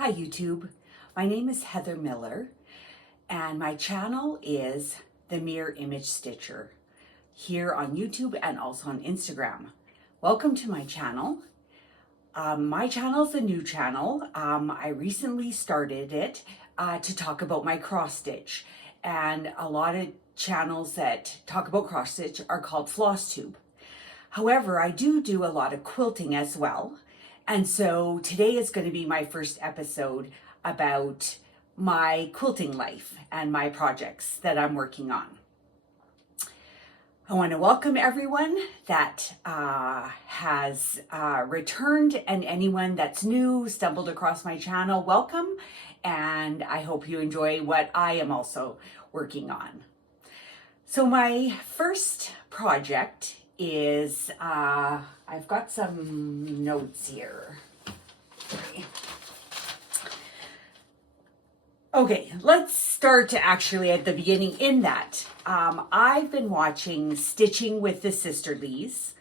Hi YouTube, my name is Heather Miller and my channel is The Mirror Image Stitcher here on YouTube and also on Instagram. Welcome to my channel. My channel is a new channel. I recently started it to talk about my cross stitch, and a lot of channels that talk about cross stitch are called Floss Tube. However, I do a lot of quilting as well. And so today is going to be my first episode about my quilting life and my projects that I'm working on. I want to welcome everyone that has returned, and anyone that's new, stumbled across my channel, welcome. And I hope you enjoy what I am also working on. So my first project is, I've got some notes here. Okay, let's start actually at the beginning in that. I've been watching Stitching with the Sisterlies,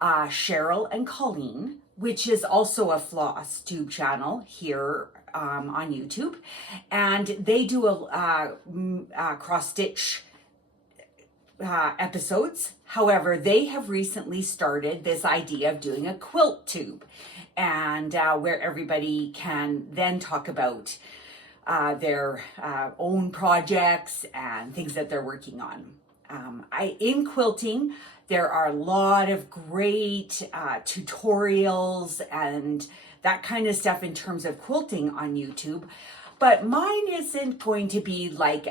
Cheryl and Colleen, which is also a Floss Tube channel here on YouTube. And they do a cross stitch episodes. However, they have recently started this idea of doing a quilt tube, and where everybody can then talk about their own projects and things that they're working on. In quilting, there are a lot of great tutorials and that kind of stuff in terms of quilting on YouTube. But mine isn't going to be like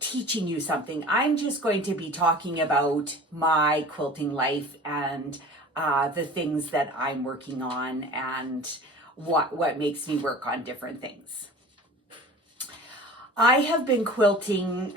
teaching you something. I'm just going to be talking about my quilting life and the things that I'm working on and what makes me work on different things. I have been quilting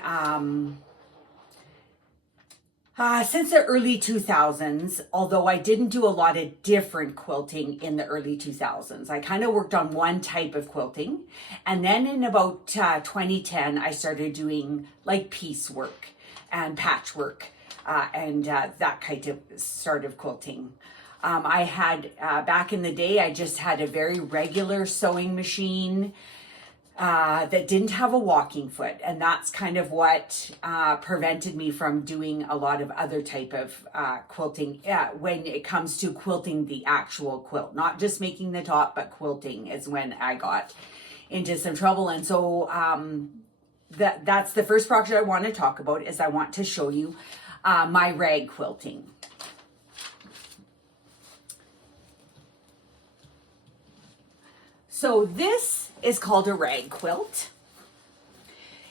since the early 2000s, although I didn't do a lot of different quilting in the early 2000s. I kind of worked on one type of quilting. And then in about 2010, I started doing like piecework and patchwork and that kind of sort of quilting. I had, back in the day, I just had a very regular sewing machine that didn't have a walking foot, and that's kind of what prevented me from doing a lot of other type of quilting when it comes to quilting the actual quilt. Not just making the top, but quilting is when I got into some trouble. And so that's the first project I want to talk about, is I want to show you my rag quilting. So this is called a rag quilt.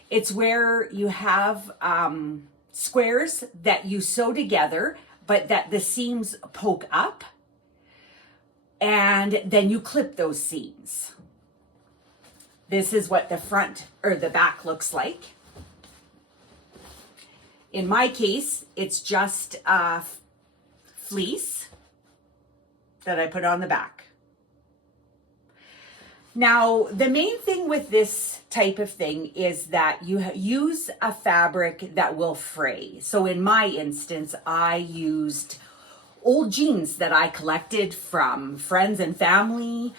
It's where you have squares that you sew together, but that the seams poke up, and then you clip those seams. This is what the front or the back looks like. In my case, it's just fleece that I put on the back. Now, the main thing with this type of thing is that you use a fabric that will fray. So in my instance, I used old jeans that I collected from friends and family.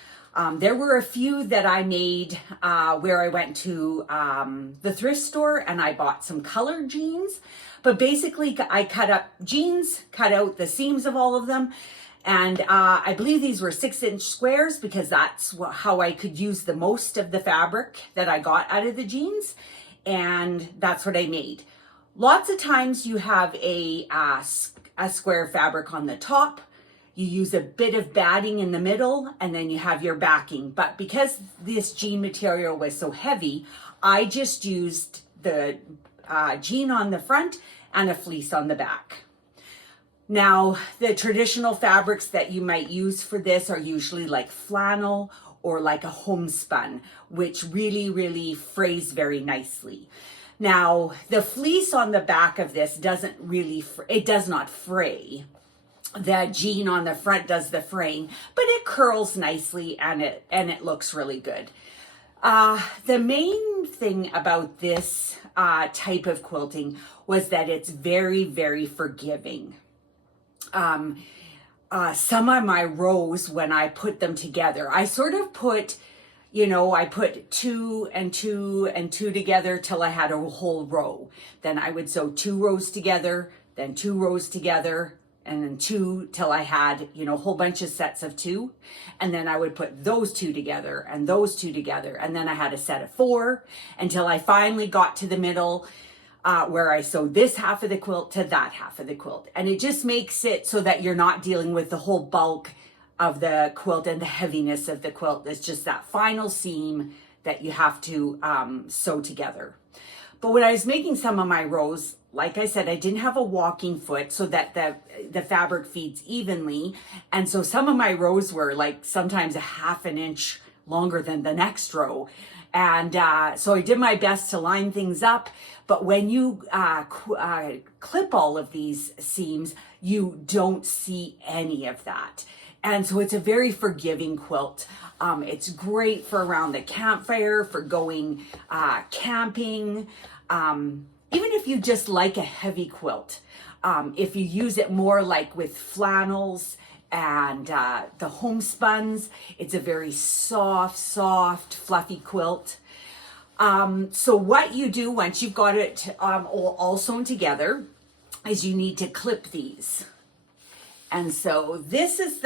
There were a few that I made where I went to the thrift store and I bought some colored jeans. But basically, I cut up jeans, cut out the seams of all of them. And I believe these were 6-inch squares because that's how I could use the most of the fabric that I got out of the jeans. And that's what I made. Lots of times you have a square fabric on the top. You use a bit of batting in the middle, and then you have your backing. But because this jean material was so heavy, I just used the jean on the front and a fleece on the back. Now, the traditional fabrics that you might use for this are usually like flannel or like a homespun, which really frays very nicely. Now, the fleece on the back of this doesn't really, it does not fray. The jean on the front does the fraying, but it curls nicely and it looks really good. The main thing about this type of quilting was that it's very forgiving. Some of my rows, when I put them together, I sort of put you know, I put 2 and 2 and 2 together till I had a whole row. Then I would sew 2 rows together, then 2 rows together, and then 2 till I had, you know, a whole bunch of sets of 2. And then I would put those 2 together and those 2 together. And then I had a set of 4 until I finally got to the middle, where I sewed this half of the quilt to that half of the quilt. And it just makes it so that you're not dealing with the whole bulk of the quilt and the heaviness of the quilt. It's just that final seam that you have to sew together. But when I was making some of my rows, like I said, I didn't have a walking foot so that the fabric feeds evenly. And so some of my rows were like sometimes a half an inch longer than the next row. And so I did my best to line things up. But when you clip all of these seams, you don't see any of that. And so it's a very forgiving quilt. It's great for around the campfire, for going camping. Even if you just like a heavy quilt, if you use it more like with flannels and the homespuns, it's a very soft, fluffy quilt. So what you do once you've got it all sewn together is you need to clip these. And so this is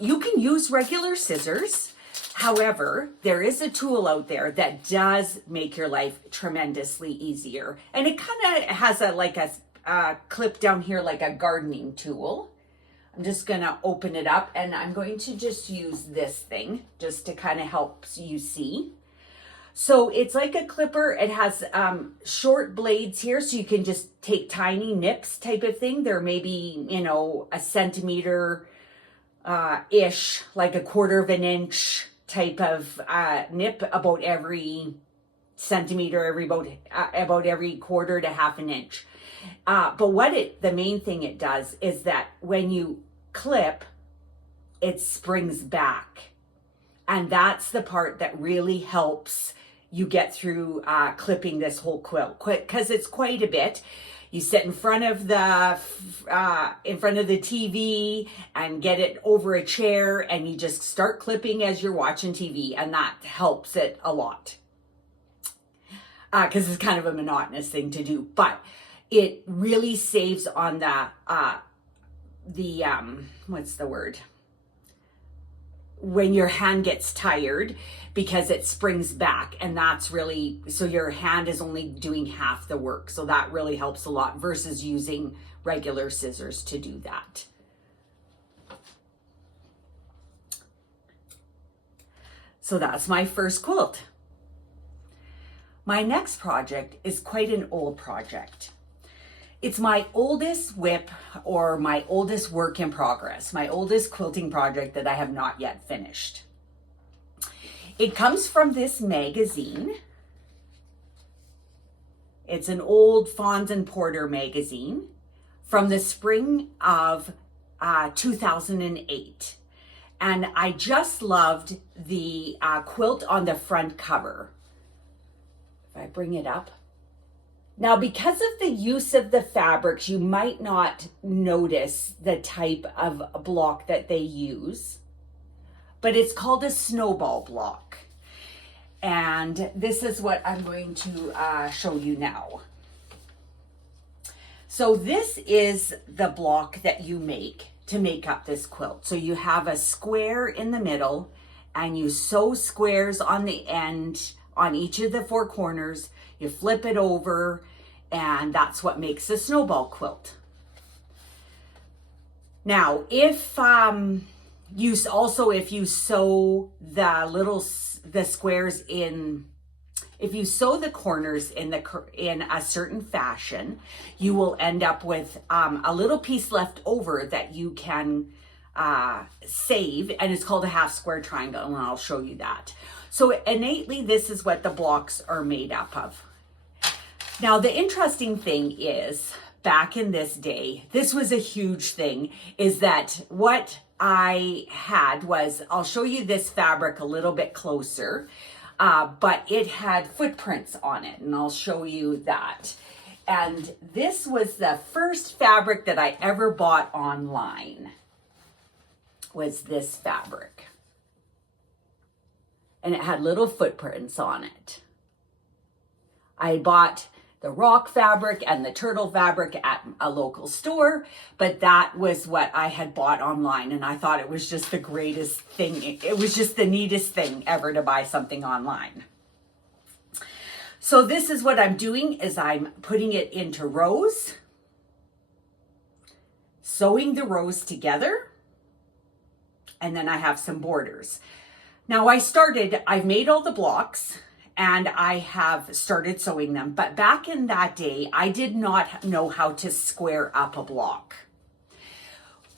you can use regular scissors. However, there is a tool out there that does make your life tremendously easier. And it kind of has a clip down here like a gardening tool. I'm just going to open it up and I'm going to just use this thing just to kind of help you see. So it's like a clipper. It has short blades here, so you can just take tiny nips type of thing. They're maybe, you know, a centimeter ish, like a quarter of an inch type of nip, about every centimeter, about every quarter to half an inch. But the main thing it does is that when you clip, it springs back. And that's the part that really helps you get through clipping this whole quilt, because it's quite a bit. You sit in front of the TV and get it over a chair, and you just start clipping as you're watching TV, and that helps it a lot. Because it's kind of a monotonous thing to do, but it really saves on what's the word? When your hand gets tired, because it springs back, and that's really, so your hand is only doing half the work. So that really helps a lot versus using regular scissors to do that. So that's my first quilt. My next project is quite an old project. It's my oldest WIP, or my oldest work in progress, my oldest quilting project that I have not yet finished. It comes from this magazine. It's an old Fawns and Porter magazine from the spring of 2008. And I just loved the quilt on the front cover. If I bring it up. Now, because of the use of the fabrics, you might not notice the type of block that they use, but it's called a snowball block. And this is what I'm going to show you now. So this is the block that you make to make up this quilt. So you have a square in the middle, and you sew squares on the end, on each of the 4 corners. You flip it over, and that's what makes a snowball quilt. Now, if you sew the squares in, if you sew the corners in a certain fashion, you will end up with a little piece left over that you can save, and it's called a half square triangle, and I'll show you that. So innately, this is what the blocks are made up of. Now, the interesting thing is, back in this day, this was a huge thing, is that what I had was, I'll show you this fabric a little bit closer, but it had footprints on it, and I'll show you that. And this was the first fabric that I ever bought online, was this fabric. and it had little footprints on it. I bought the rock fabric and the turtle fabric at a local store, but that was what I had bought online, and I thought it was just the greatest thing. It was just the neatest thing ever to buy something online. So this is what I'm doing, is I'm putting it into rows, sewing the rows together, and then I have some borders. Now I've made all the blocks, and I have started sewing them. But back in that day, I did not know how to square up a block.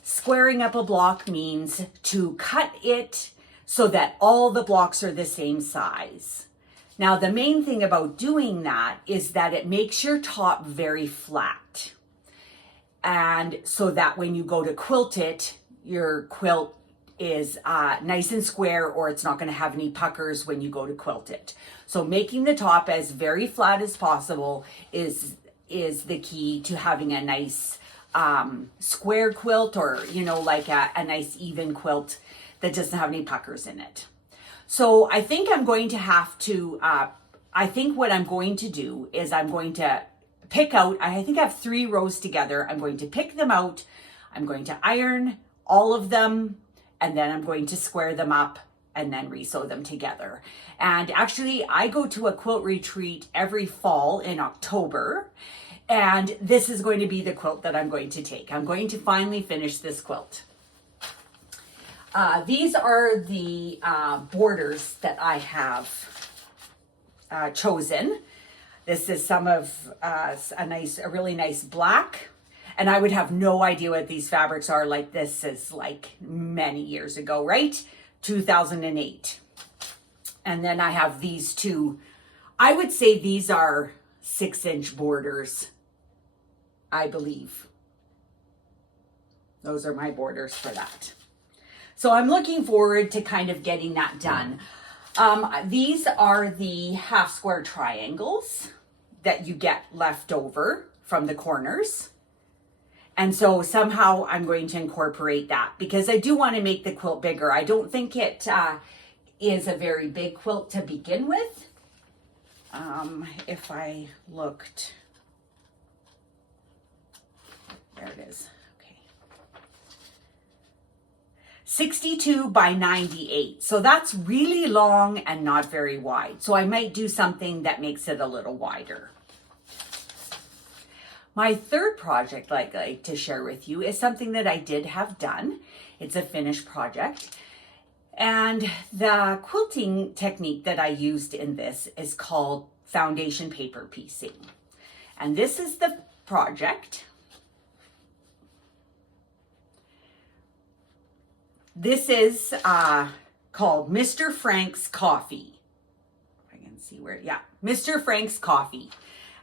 Squaring up a block means to cut it so that all the blocks are the same size. Now, the main thing about doing that is that it makes your top very flat. And so that when you go to quilt it, your quilt is nice and square, or it's not going to have any puckers when you go to quilt it. So making the top as very flat as possible is the key to having a nice square quilt, or like a nice even quilt that doesn't have any puckers in it. So I think I'm going to have to I think what I'm going to do is I'm going to pick out, I think I have 3 rows together. I'm going to pick them out. I'm going to iron all of them, and then I'm going to square them up and then re-sew them together. And actually, I go to a quilt retreat every fall in October, and this is going to be the quilt that I'm going to take. I'm going to finally finish this quilt. These are the borders that I have chosen. This is some of a really nice black. And I would have no idea what these fabrics are. Like, this is like many years ago, right? 2008. And then I have these 2. I would say these are 6-inch borders, I believe. Those are my borders for that. So I'm looking forward to kind of getting that done. These are the half square triangles that you get left over from the corners. And so somehow I'm going to incorporate that, because I do want to make the quilt bigger. I don't think it is a very big quilt to begin with. If I looked, there it is. Okay. 62 by 98. So that's really long and not very wide. So I might do something that makes it a little wider. My third project I'd like to share with you is something that I did have done. It's a finished project. And the quilting technique that I used in this is called foundation paper piecing. And this is the project. This is called Mr. Frank's Coffee. If I can see where, yeah, Mr. Frank's Coffee.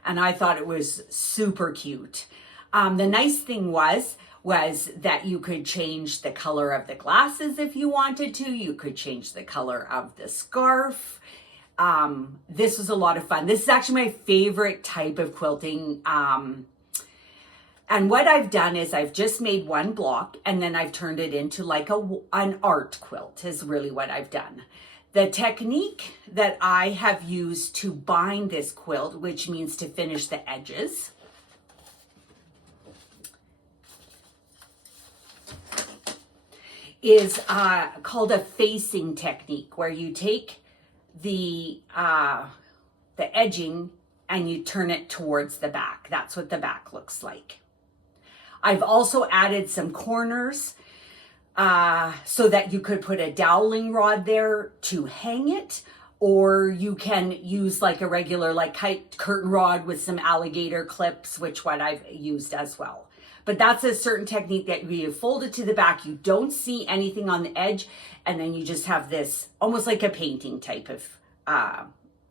And I thought it was super cute. The nice thing was that you could change the color of the glasses if you wanted to. You could change the color of the scarf. This was a lot of fun. This is actually my favorite type of quilting. And what I've done is I've just made one block, and then I've turned it into like an art quilt is really what I've done. The technique that I have used to bind this quilt, which means to finish the edges, is called a facing technique, where you take the edging and you turn it towards the back. That's what the back looks like. I've also added some corners so that you could put a doweling rod there to hang it, or you can use like a regular like curtain rod with some alligator clips, which what I've used as well. But that's a certain technique that you fold it to the back, you don't see anything on the edge, and then you just have this almost like a painting type of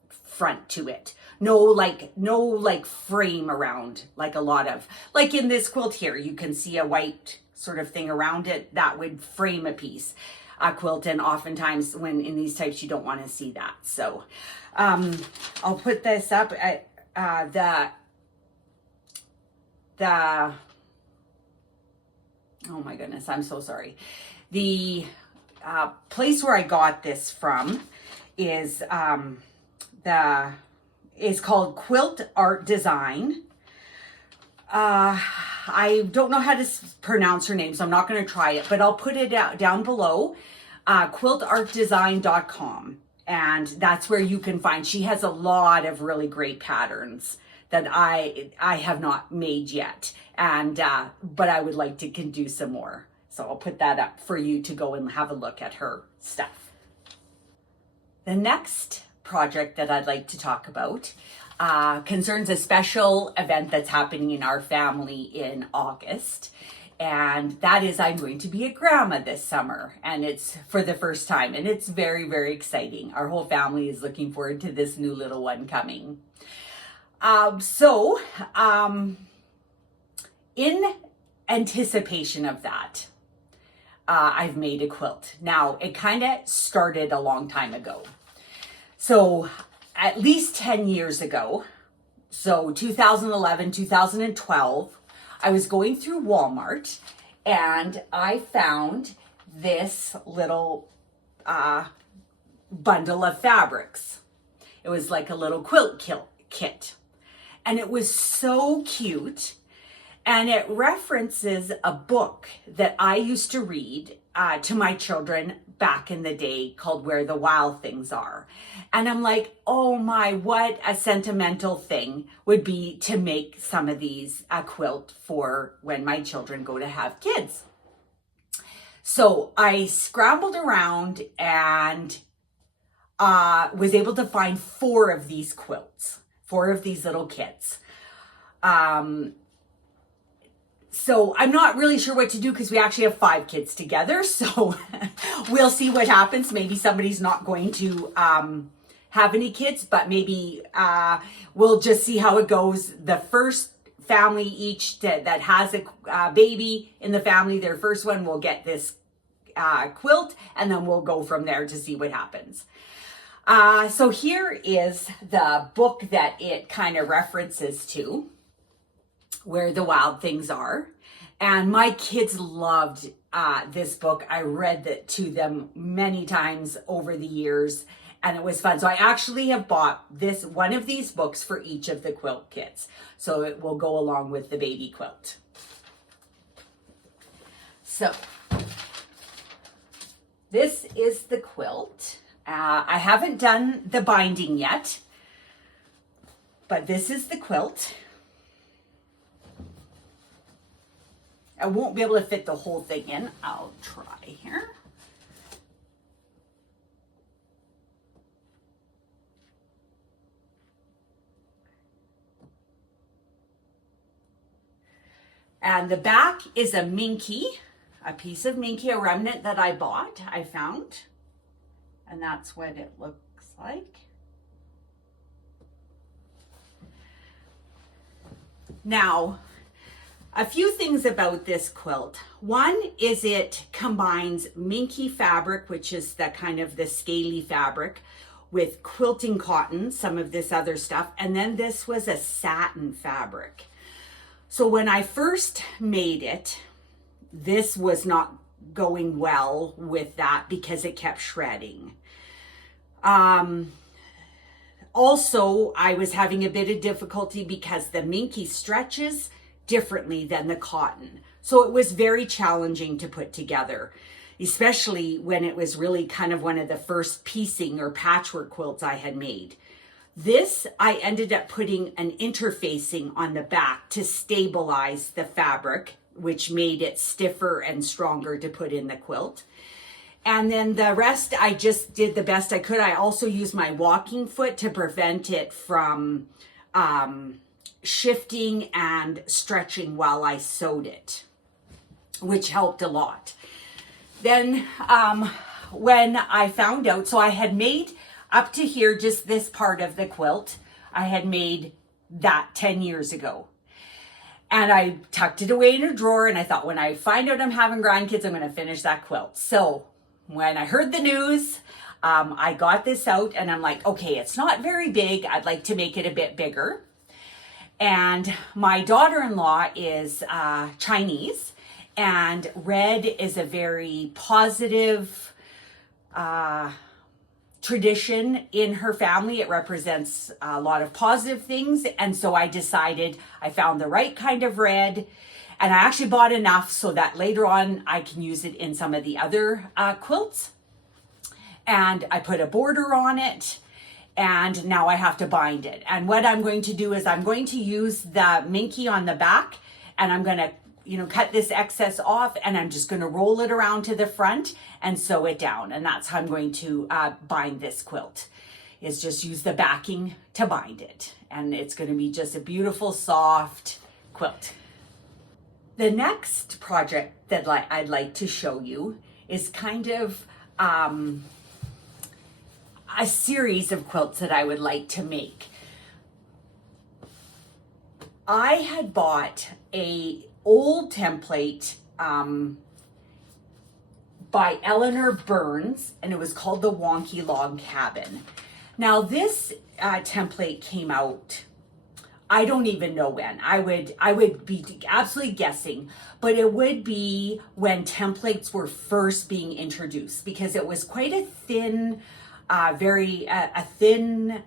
front to it. No like frame around, like a lot of, like in this quilt here, you can see a white sort of thing around it that would frame a piece, a quilt, and oftentimes when in these types you don't want to see that. So I'll put this up at the oh my goodness, I'm so sorry. The place where I got this from is called Quilt Art Design. I don't know how to pronounce her name, so I'm not going to try it, but I'll put it down below. Quiltartdesign.com, and that's where you can find. She has a lot of really great patterns that I have not made yet, and but I would like to can do some more. So I'll put that up for you to go and have a look at her stuff. The next project that I'd like to talk about concerns a special event that's happening in our family in August. And that is, I'm going to be a grandma this summer, and it's for the first time, and it's very, very exciting. Our whole family is looking forward to this new little one coming. In anticipation of that, I've made a quilt. Now, it kind of started a long time ago. So at least 10 years ago, so 2011, 2012, I was going through Walmart and I found this little bundle of fabrics. It was like a little quilt kit. And it was so cute. And it references a book that I used to read to my children back in the day called Where the Wild Things Are. And I'm like, oh my, what a sentimental thing would be to make some of these a quilt for when my children go to have kids. So I scrambled around and was able to find 4 of these quilts, 4 of these little kits. So I'm not really sure what to do because we actually have 5 kids together. So we'll see what happens. Maybe somebody's not going to have any kids, but maybe we'll just see how it goes. The first family each that has a baby in the family, their first one will get this quilt, and then we'll go from there to see what happens. So here is the book that it kind of references to, Where the Wild Things Are. And my kids loved this book. I read it to them many times over the years, and it was fun. So I actually have bought one of these books for each of the quilt kits. So it will go along with the baby quilt. So this is the quilt. I haven't done the binding yet, but this is the quilt. I won't be able to fit the whole thing in. I'll try here. And the back is a minky, a piece of minky, a remnant that I found. And that's what it looks like. Now, a few things about this quilt. One is it combines minky fabric, which is the kind of the scaly fabric, with quilting cotton, some of this other stuff, and then this was a satin fabric. So when I first made it, this was not going well with that because it kept shredding. Also, I was having a bit of difficulty because the minky stretches differently than the cotton. So it was very challenging to put together, especially when it was really kind of one of the first piecing or patchwork quilts I had made. This, I ended up putting an interfacing on the back to stabilize the fabric, which made it stiffer and stronger to put in the quilt. And then the rest, I just did the best I could. I also used my walking foot to prevent it from shifting and stretching while I sewed it, which helped a lot. Then when I found out, so I had made up to here, just this part of the quilt, I had made that 10 years ago. And I tucked it away in a drawer, and I thought, when I find out I'm having grandkids, I'm going to finish that quilt. So when I heard the news, I got this out, and I'm like, okay, it's not very big. I'd like to make it a bit bigger. And my daughter-in-law is Chinese, and red is a very positive tradition in her family. It represents a lot of positive things. And so I decided I found the right kind of red, and I actually bought enough so that later on I can use it in some of the other quilts. And I put a border on it, and now I have to bind it. And what I'm going to do is I'm going to use the Minky on the back, and I'm going to cut this excess off, and I'm just going to roll it around to the front and sew it down. And that's how I'm going to bind this quilt, is just use the backing to bind it. And it's going to be just a beautiful, soft quilt. The next project that I'd like to show you is kind of a series of quilts that I would like to make. I had bought a old template by Eleanor Burns, and it was called the Wonky Log Cabin. Now this template came out, I don't even know when. I would be absolutely guessing, but it would be when templates were first being introduced, because it was quite a thin, a thin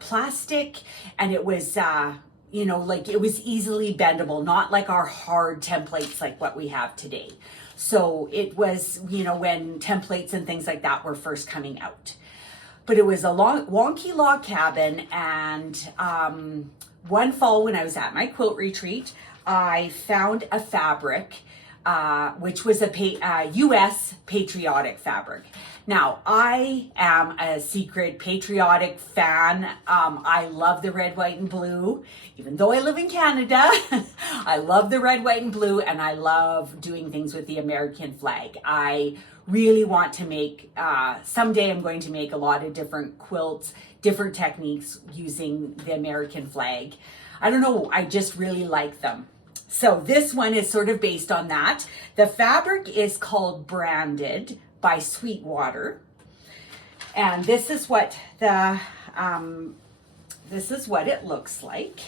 plastic, and it was like it was easily bendable, not like our hard templates like what we have today. So it was, when templates and things like that were first coming out. But it was a wonky log cabin, and one fall when I was at my quilt retreat, I found a fabric, which was a U.S. patriotic fabric. Now, I am a secret patriotic fan. I love the red, white, and blue. Even though I live in Canada, I love the red, white, and blue, and I love doing things with the American flag. I really want to make, someday I'm going to make a lot of different quilts, different techniques using the American flag. I don't know, I just really like them. So this one is sort of based on that. The fabric is called Branded by Sweetwater, and this is what the this is what it looks like.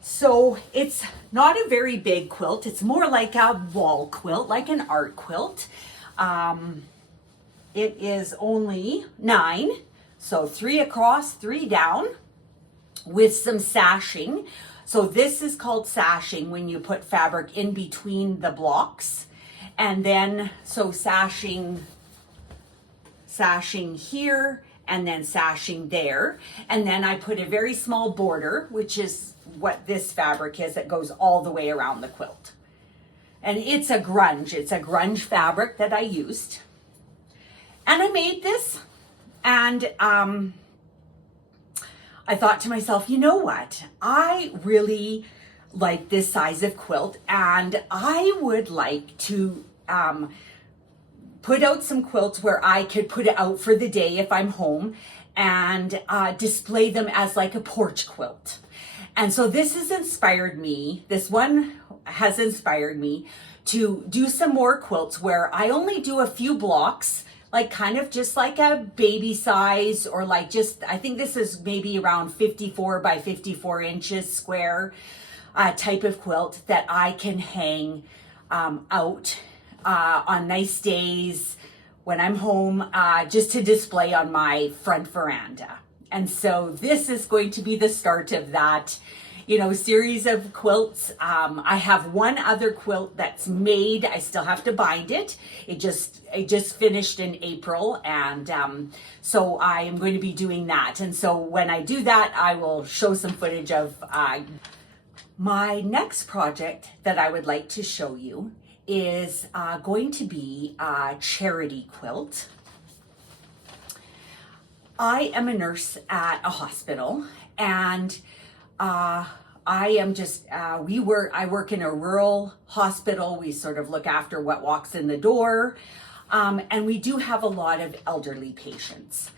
So it's not a very big quilt. It's more like a wall quilt, like an art quilt. It is only 9, so 3 across, 3 down, with some sashing. So this is called sashing, when you put fabric in between the blocks. And then, so sashing here, and then sashing there. And then I put a very small border, which is what this fabric is, that goes all the way around the quilt. And it's a grunge fabric that I used. And I made this, and I thought to myself, you know what? I really like this size of quilt, and I would like to put out some quilts where I could put it out for the day if I'm home, and display them as like a porch quilt. And so this has inspired me, this one has inspired me to do some more quilts where I only do a few blocks, like kind of just like a baby size, or like just, I think this is maybe around 54 by 54 inches square type of quilt that I can hang out on nice days when I'm home, just to display on my front veranda. And so this is going to be the start of that, series of quilts. I have one other quilt that's made. I still have to bind it. It just finished in April, and so I am going to be doing that. And so when I do that, I will show some footage of my next project that I would like to show you is going to be a charity quilt. I am a nurse at a hospital, and I work in a rural hospital. We sort of look after what walks in the door, and we do have a lot of elderly patients,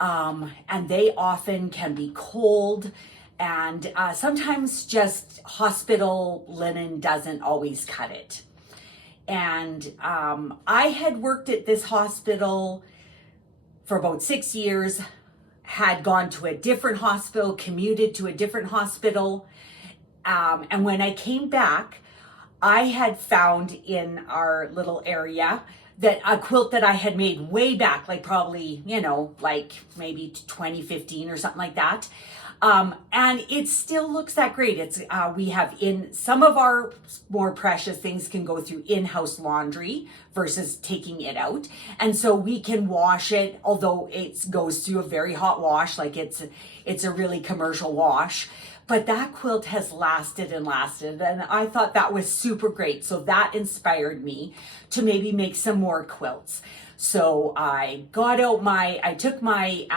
and they often can be cold, and sometimes just hospital linen doesn't always cut it. And I had worked at this hospital for about 6 years, had gone to a different hospital, commuted to a different hospital. And when I came back, I had found in our little area that a quilt that I had made way back, like probably, like maybe 2015 or something like that. And it still looks that great. It's we have in some of our more precious things can go through in-house laundry versus taking it out, and so we can wash it. Although it goes through a very hot wash, like it's a really commercial wash. But that quilt has lasted and lasted, and I thought that was super great. So that inspired me to maybe make some more quilts. So I took my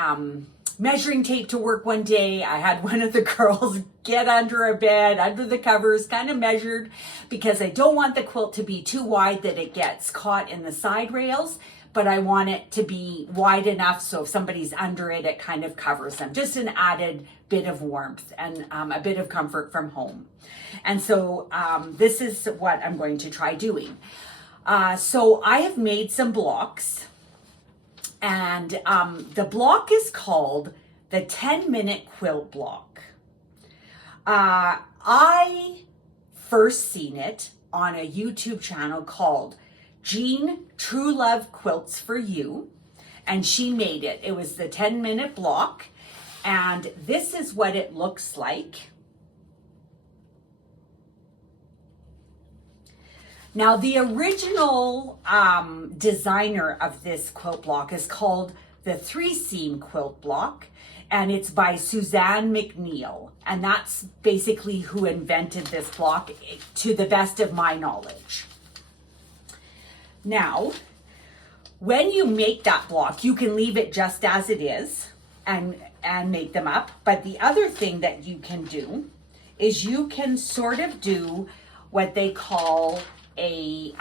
measuring tape to work one day. I had one of the girls get under a bed, under the covers, kind of measured, because I don't want the quilt to be too wide that it gets caught in the side rails, but I want it to be wide enough so if somebody's under it, it kind of covers them. Just an added bit of warmth and a bit of comfort from home. And so this is what I'm going to try doing. So I have made some blocks. And the block is called the 10-minute quilt block. I first seen it on a YouTube channel called Jean True Love Quilts for You, and she made it. It was the 10-minute block, and this is what it looks like. Now, the original designer of this quilt block is called the 3-seam quilt block, and it's by Suzanne McNeil, and that's basically who invented this block, to the best of my knowledge. Now, when you make that block, you can leave it just as it is and make them up, but the other thing that you can do is you can sort of do what they call a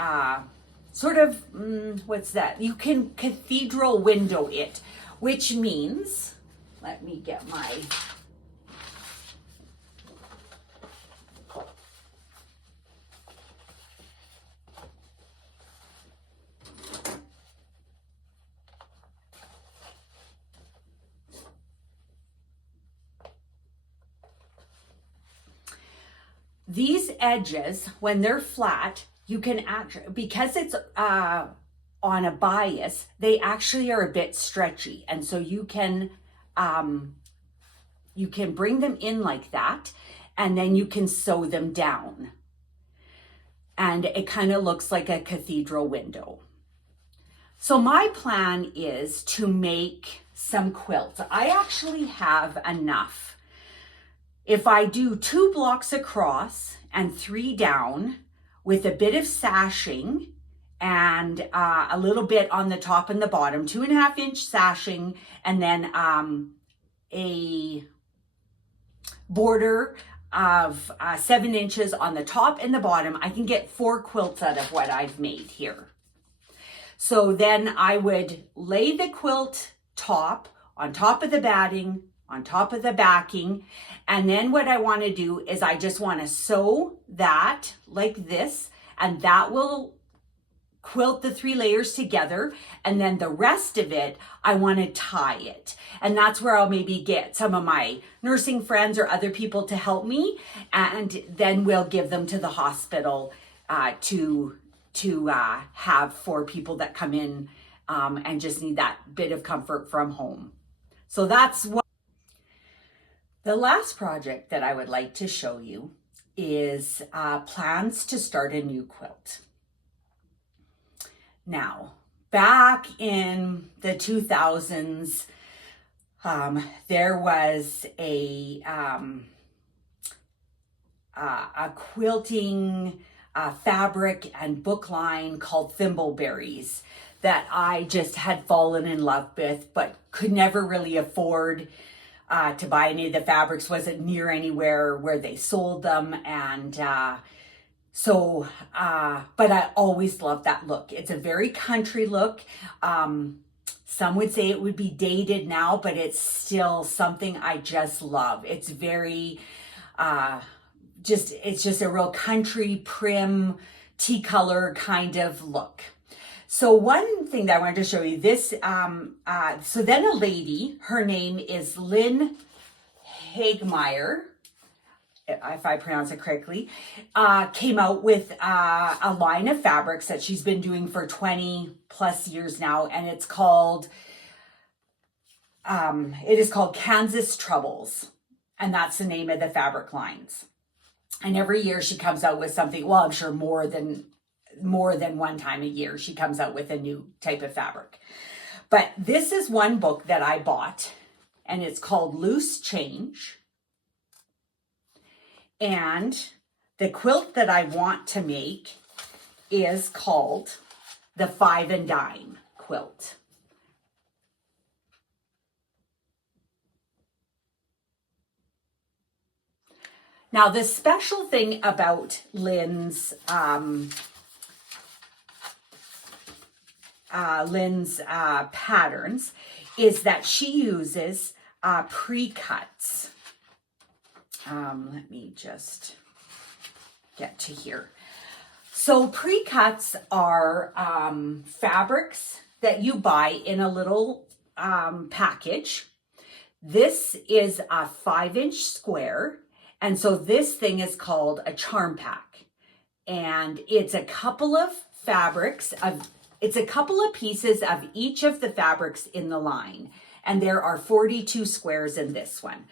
what's that? You can cathedral window it, which means, let me get my, these edges, when they're flat, you can actually, because it's on a bias, they actually are a bit stretchy. And so you can bring them in like that, and then you can sew them down. And it kind of looks like a cathedral window. So my plan is to make some quilts. I actually have enough. If I do 2 blocks across and 3 down, with a bit of sashing and a little bit on the top and the bottom, 2.5-inch sashing, and then a border of 7 inches on the top and the bottom, I can get 4 quilts out of what I've made here. So then I would lay the quilt top on top of the batting, on top of the backing. And then what I want to do is I just want to sew that like this, and that will quilt the 3 layers together. And then the rest of it, I want to tie it. And that's where I'll maybe get some of my nursing friends or other people to help me. And then we'll give them to the hospital to have for people that come in and just need that bit of comfort from home. So that's what. The last project that I would like to show you is plans to start a new quilt. Now, back in the 2000s, there was a quilting fabric and book line called Thimbleberries that I just had fallen in love with, but could never really afford to buy any of the fabrics. Wasn't near anywhere where they sold them. And but I always loved that look. It's a very country look. Some would say it would be dated now, but it's still something I just love. It's very, it's just a real country, prim, tea color kind of look. So one thing that I wanted to show you, this, so then a lady, her name is Lynn Hagmeyer, if I pronounce it correctly, came out with a line of fabrics that she's been doing for 20 plus years now, and it is called Kansas Troubles, and that's the name of the fabric lines. And every year she comes out with something. Well, I'm sure more than one time a year she comes out with a new type of fabric. But this is one book that I bought, and it's called Loose Change. And the quilt that I want to make is called the 5 and Dime quilt. Now, the special thing about Lynn's patterns is that she uses pre-cuts. Let me just get to here. So pre-cuts are fabrics that you buy in a little package. This is a 5-inch square. And so this thing is called a charm pack. And it's a couple of pieces of each of the fabrics in the line. And there are 42 squares in this one.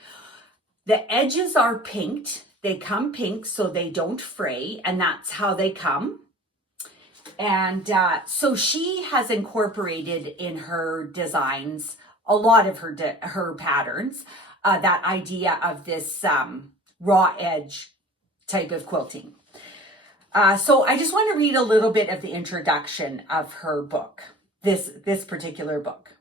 The edges are pinked. They come pink so they don't fray, and that's how they come. And so she has incorporated in her designs, a lot of her patterns, that idea of this raw edge type of quilting. So I just want to read a little bit of the introduction of her book, this particular book.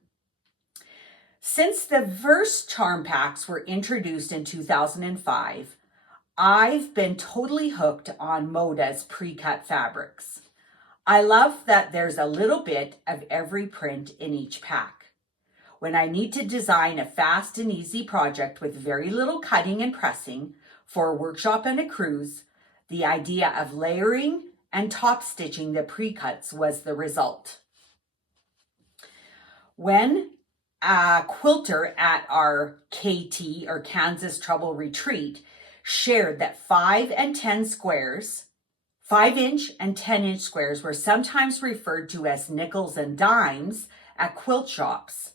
Since the first charm packs were introduced in 2005, I've been totally hooked on Moda's pre-cut fabrics. I love that there's a little bit of every print in each pack. When I need to design a fast and easy project with very little cutting and pressing for a workshop and a cruise, the idea of layering and top stitching the pre-cuts was the result. When a quilter at our KT or Kansas Trouble retreat shared that 5 and 10 squares, 5-inch and 10-inch squares were sometimes referred to as nickels and dimes at quilt shops,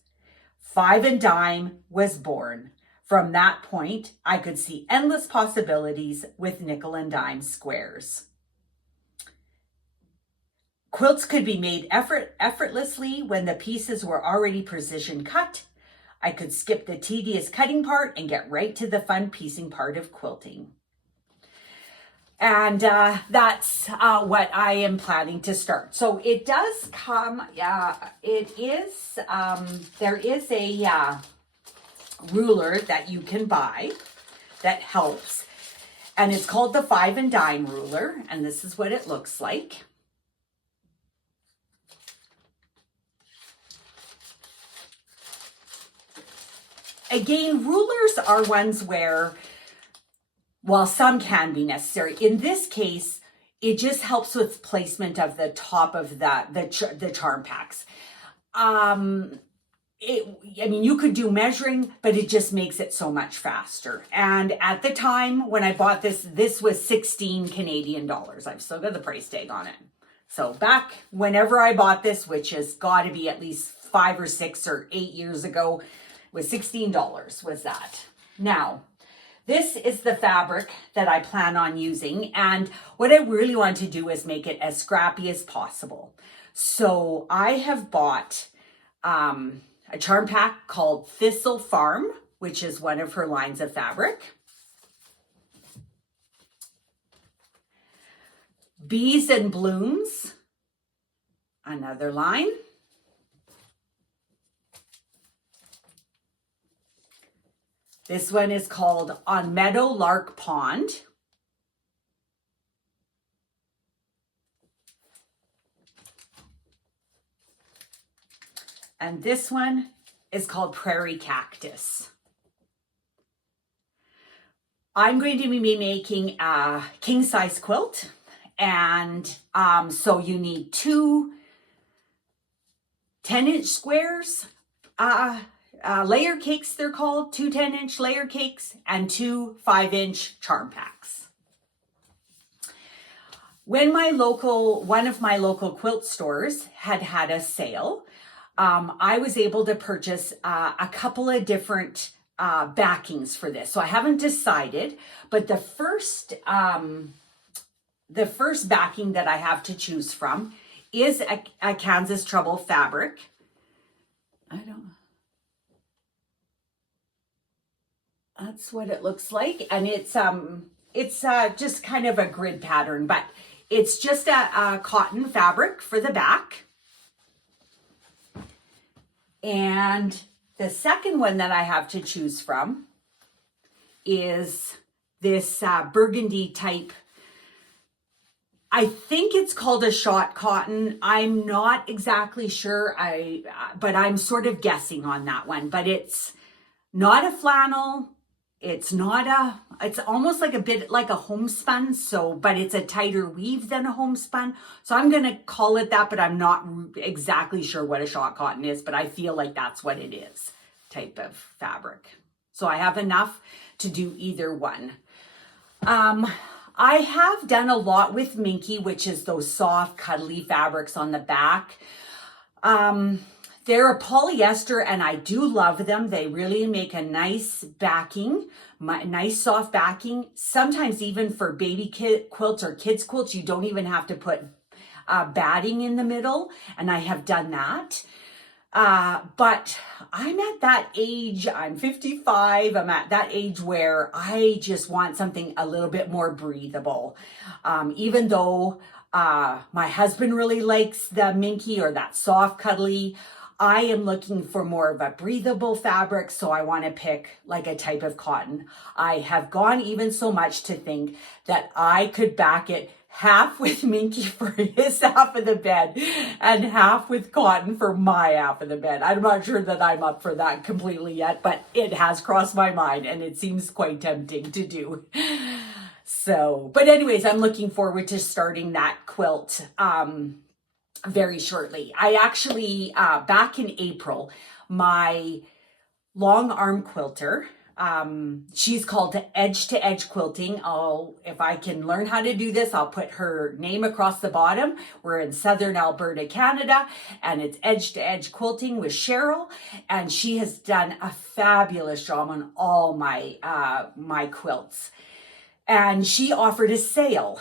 5 and Dime was born. From that point, I could see endless possibilities with nickel and dime squares. Quilts could be made effortlessly when the pieces were already precision cut. I could skip the tedious cutting part and get right to the fun piecing part of quilting. And that's what I am planning to start. So it does come, there is a ruler that you can buy that helps. And it's called the 5 and Dime ruler. And this is what it looks like. Again, rulers are ones where, while some can be necessary, in this case, it just helps with placement of the top of the charm packs. You could do measuring, but it just makes it so much faster. And at the time when I bought this was 16 Canadian dollars. I've still got the price tag on it. So back whenever I bought this, which has got to be at least 5 or 6 or 8 years ago, was $16 was that. Now, this is the fabric that I plan on using. And what I really want to do is make it as scrappy as possible. So I have bought a charm pack called Thistle Farm, which is one of her lines of fabric. Bees and Blooms, another line. This one is called On Meadow Lark Pond. And this one is called Prairie Cactus. I'm going to be making a king size quilt. And so you need 2 10-inch squares, layer cakes they're called, 2 10-inch layer cakes, and 2 5-inch charm packs. When one of my local quilt stores had a sale, I was able to purchase a couple of different backings for this. So I haven't decided, but the first backing that I have to choose from is a Kansas Trouble fabric. That's what it looks like, and it's just kind of a grid pattern, but it's just a cotton fabric for the back. And the second one that I have to choose from is this burgundy type. I think it's called a shot cotton. I'm not exactly sure, but I'm sort of guessing on that one. But it's not a flannel. It's almost like a bit like a homespun, but it's a tighter weave than a homespun. So I'm going to call it that, but I'm not exactly sure what a shot cotton is, but I feel like that's what it is, type of fabric. So I have enough to do either one. I have done a lot with Minky, which is those soft, cuddly fabrics on the back. They're a polyester, and I do love them. They really make a nice backing, nice soft backing. Sometimes even for baby quilts or kids quilts, you don't even have to put batting in the middle, and I have done that. But I'm at that age, I'm 55, I'm at that age where I just want something a little bit more breathable. Even though my husband really likes the Minky or that soft, cuddly, I am looking for more of a breathable fabric, so I want to pick like a type of cotton. I have gone even so much to think that I could back it half with Minky for his half of the bed and half with cotton for my half of the bed. I'm not sure that I'm up for that completely yet, but it has crossed my mind and it seems quite tempting to do. So, but anyways, I'm looking forward to starting that quilt very shortly. I actually, back in April, my long arm quilter, she's called Edge to Edge Quilting. If I can learn how to do this, I'll put her name across the bottom. We're in southern Alberta, Canada, and it's Edge to Edge Quilting with Cheryl. And she has done a fabulous job on all my, my quilts. And she offered a sale.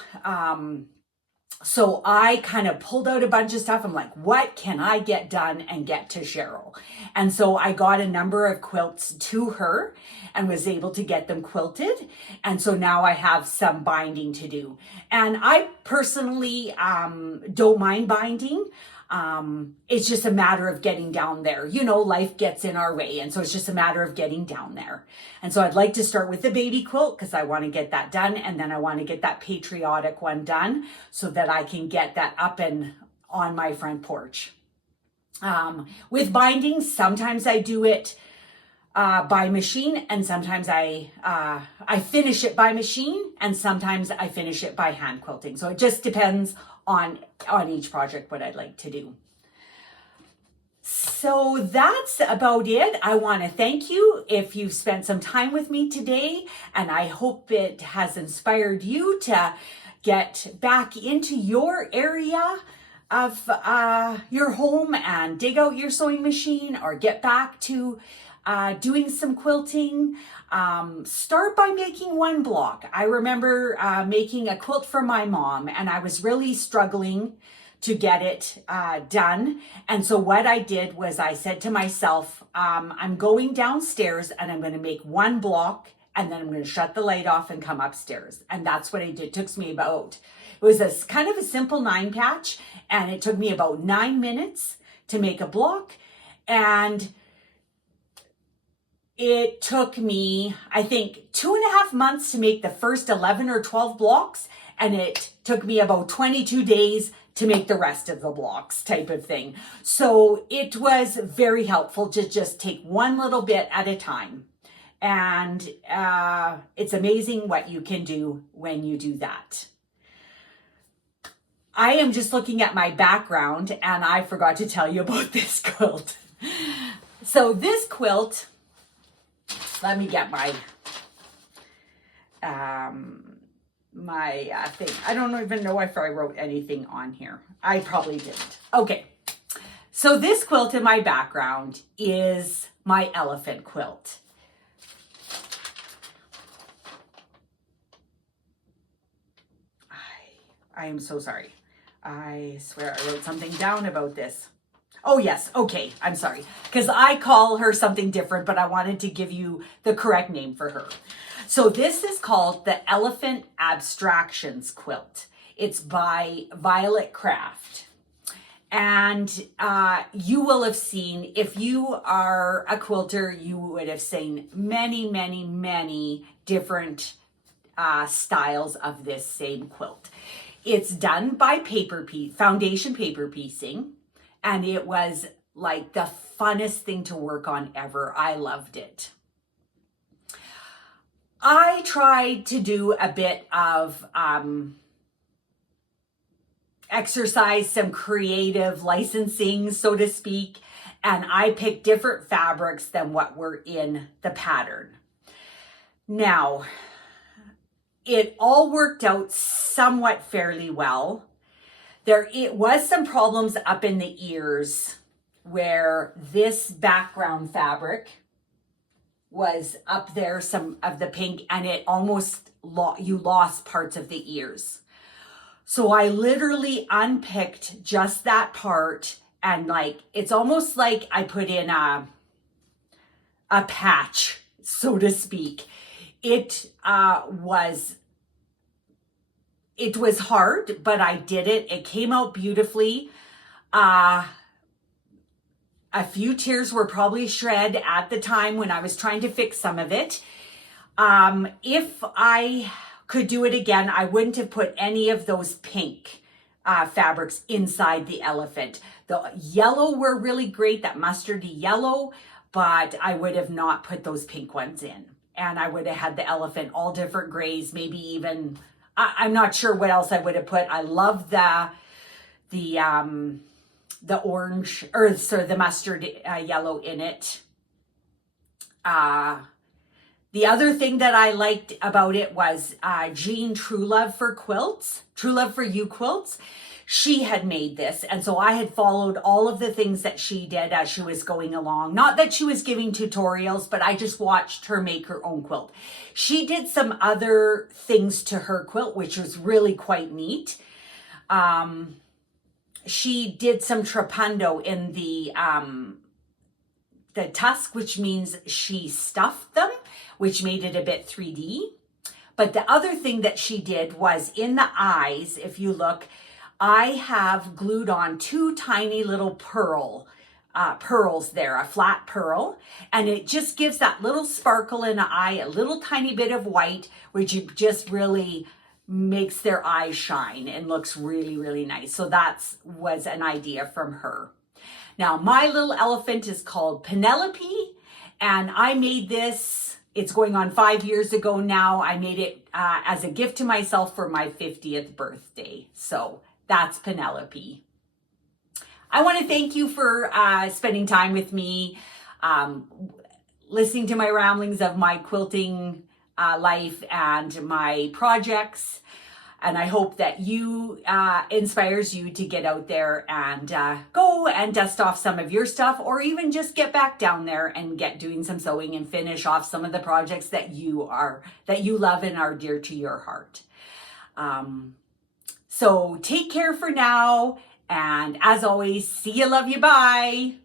So I kind of pulled out a bunch of stuff. I'm like, what can I get done and get to Cheryl? And so I got a number of quilts to her and was able to get them quilted. And so now I have some binding to do. And I personally don't mind binding. It's just a matter of getting down there. You know, life gets in our way. And so it's just a matter of getting down there. And so I'd like to start with the baby quilt because I want to get that done. And then I want to get that patriotic one done so that I can get that up and on my front porch. With binding, sometimes I do it by machine, and sometimes I finish it by machine, and sometimes I finish it by hand quilting. So it just depends on each project what I'd like to do. So that's about it. I want to thank you if you've spent some time with me today, and I hope it has inspired you to get back into your area of your home and dig out your sewing machine or get back to doing some quilting. Start by making one block. I remember making a quilt for my mom, and I was really struggling to get it done. And so what I did was I said to myself, I'm going downstairs and I'm going to make one block, and then I'm going to shut the light off and come upstairs. And that's what I did. It took me about, it was a kind of a simple 9 patch, and it took me about 9 minutes to make a block. And it took me, I think, 2.5 months to make the first 11 or 12 blocks. And it took me about 22 days to make the rest of the blocks, type of thing. So it was very helpful to just take one little bit at a time. And it's amazing what you can do when you do that. I am just looking at my background and I forgot to tell you about this quilt. So this quilt, let me get my thing. I don't even know if I wrote anything on here. I probably didn't. Okay. So this quilt in my background is my elephant quilt. I am so sorry. I swear I wrote something down about this. Oh yes, okay, I'm sorry. Because I call her something different, but I wanted to give you the correct name for her. So this is called the Elephant Abstractions Quilt. It's by Violet Craft. And you will have seen, if you are a quilter, you would have seen many, many, many different styles of this same quilt. It's done by foundation paper piecing, and it was like the funnest thing to work on ever. I loved it. I tried to do a bit of exercise, some creative licensing, so to speak, and I picked different fabrics than what were in the pattern. Now, it all worked out somewhat fairly well. It was some problems up in the ears where this background fabric was up there, some of the pink, and it almost you lost parts of the ears. So I literally unpicked just that part, and like it's almost like I put in a patch, so to speak. It was hard, but I did it. It came out beautifully. A few tears were probably shed at the time when I was trying to fix some of it. If I could do it again, I wouldn't have put any of those pink fabrics inside the elephant. The yellow were really great, that mustardy yellow, but I would have not put those pink ones in. And I would have had the elephant all different grays, maybe even, I'm not sure what else I would have put. I love the orange, or sorry, the mustard yellow in it. The other thing that I liked about it was Jean True Love for Quilts, True Love for You Quilts. She had made this, and so I had followed all of the things that she did as she was going along. Not that she was giving tutorials, but I just watched her make her own quilt. She did some other things to her quilt, which was really quite neat. She did some trapundo in the tusk, which means she stuffed them, which made it a bit 3D. But the other thing that she did was in the eyes, if you look, I have glued on 2 tiny little pearls there, a flat pearl, and it just gives that little sparkle in the eye, a little tiny bit of white, which just really makes their eyes shine and looks really, really nice. So that was an idea from her. Now, my little elephant is called Penelope, and I made this, it's going on 5 years ago now. I made it as a gift to myself for my 50th birthday. So that's Penelope. I want to thank you for spending time with me, listening to my ramblings of my quilting life and my projects. And I hope that you inspires you to get out there and go and dust off some of your stuff, or even just get back down there and get doing some sewing and finish off some of the projects that you love and are dear to your heart. So take care for now. And as always, see you, love you, bye.